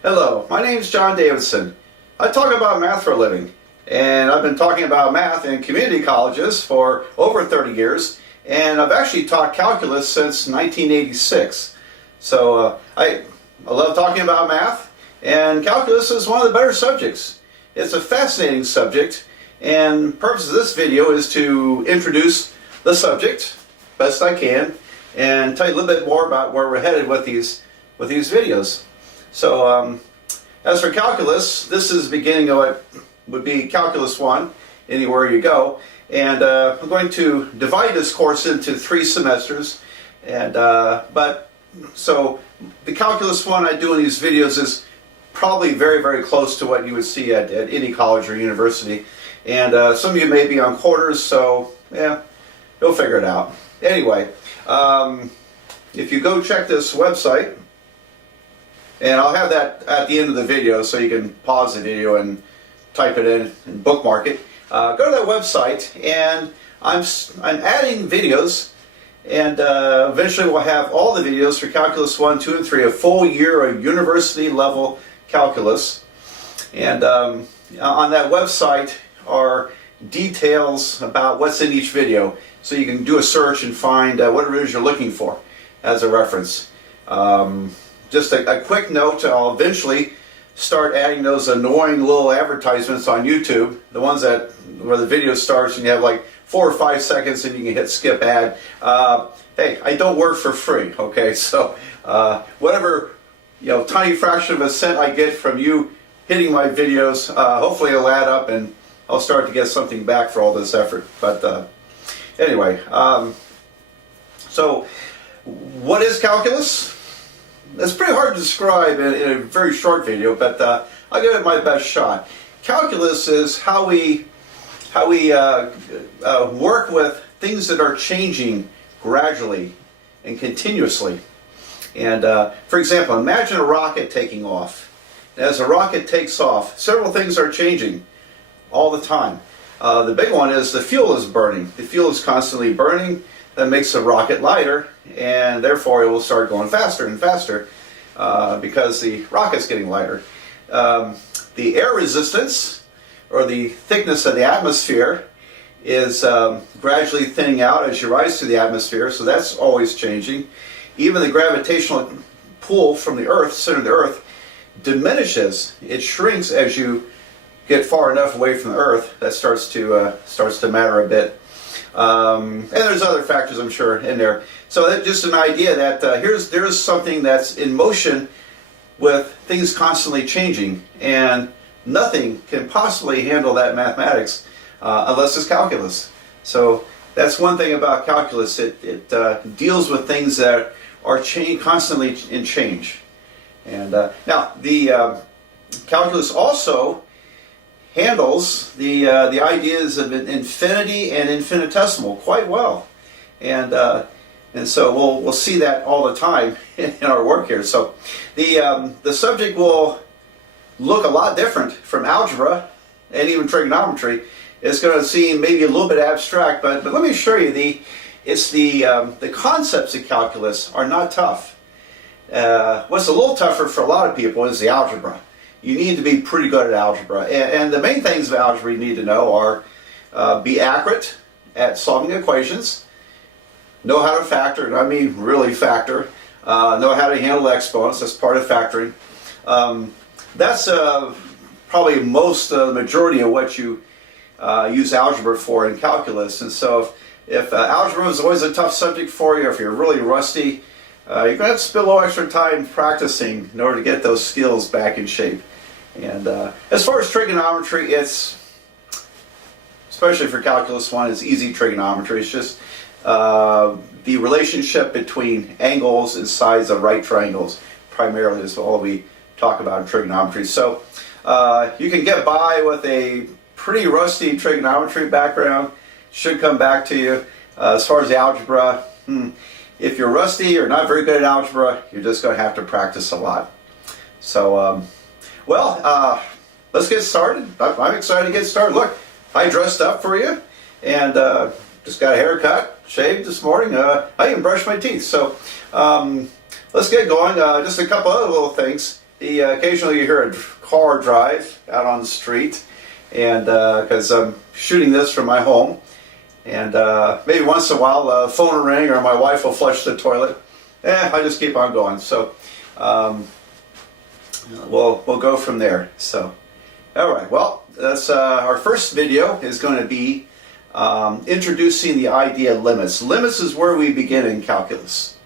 Hello, my name is John Davidson. I talk about math for a living, and I've been talking about math in community colleges for over 30 years, and I've actually taught calculus since 1986. So I love talking about math, and calculus is one of the better subjects. It's a fascinating subject, and the purpose of this video is to introduce the subject best I can and tell you a little bit more about where we're headed with these videos. So as for calculus, this is the beginning of what would be Calculus 1, anywhere you go. And I'm going to divide this course into 3 semesters. And so the Calculus 1 I do in these videos is probably very, very close to what you would see at any college or university. And some of you may be on quarters, so yeah, you'll figure it out. Anyway, if you go check this website, and I'll have that at the end of the video so you can pause the video and type it in and bookmark it. Go to that website, and I'm adding videos, and eventually we'll have all the videos for Calculus 1, 2, and 3, a full year of university level calculus. And on that website are details about what's in each video, so you can do a search and find whatever it is you're looking for as a reference. Just a quick note, I'll eventually start adding those annoying little advertisements on YouTube, the ones that where the video starts and you have like 4 or 5 seconds and you can hit skip ad. Hey, I don't work for free, okay? So whatever tiny fraction of a cent I get from you hitting my videos, hopefully it'll add up and I'll start to get something back for all this effort. But anyway, so what is calculus? It's pretty hard to describe in a very short video, but I'll give it my best shot. Calculus is how we work with things that are changing gradually and continuously. And for example, imagine a rocket taking off. And as a rocket takes off, several things are changing all the time. The big one is the fuel is burning. The fuel is constantly burning. That makes the rocket lighter, and therefore it will start going faster and faster because the rocket's getting lighter. The air resistance, or the thickness of the atmosphere, is gradually thinning out as you rise to the atmosphere, so that's always changing. Even the gravitational pull from the Earth, center of the Earth, diminishes. It shrinks as you get far enough away from the Earth. That starts to matter a bit. And there's other factors, I'm sure, in there. So that's just an idea that there's something that's in motion with things constantly changing, and nothing can possibly handle that mathematics unless it's calculus. So that's one thing about calculus. It deals with things that are constantly in change. And now the calculus also handles the ideas of infinity and infinitesimal quite well, and so we'll see that all the time in our work here. So the subject will look a lot different from algebra and even trigonometry. It's going to seem maybe a little bit abstract, but let me show you the concepts of calculus are not tough. What's a little tougher for a lot of people is the algebra. You need to be pretty good at algebra. And the main things of algebra you need to know are be accurate at solving equations, know how to factor, and I mean really factor, know how to handle exponents, that's part of factoring. That's probably the majority of what you use algebra for in calculus. And so if algebra is always a tough subject for you, if you're really rusty, you're going to have to spend a little extra time practicing in order to get those skills back in shape. And as far as trigonometry, especially for Calculus 1, it's easy trigonometry. It's just the relationship between angles and sides of right triangles, primarily, is all we talk about in trigonometry. So you can get by with a pretty rusty trigonometry background. Should come back to you. As far as the algebra, if you're rusty or not very good at algebra, you're just going to have to practice a lot. So, let's get started. I'm excited to get started. Look, I dressed up for you, and just got a haircut, shaved this morning. I even brushed my teeth. So let's get going. Just a couple other little things. Occasionally you hear a car drive out on the street, and because I'm shooting this from my home, and maybe once in a while a phone will ring or my wife will flush the toilet. I just keep on going. So we'll go from there. So, all right. Well, that's our first video is going to be introducing the idea of limits. Limits is where we begin in calculus.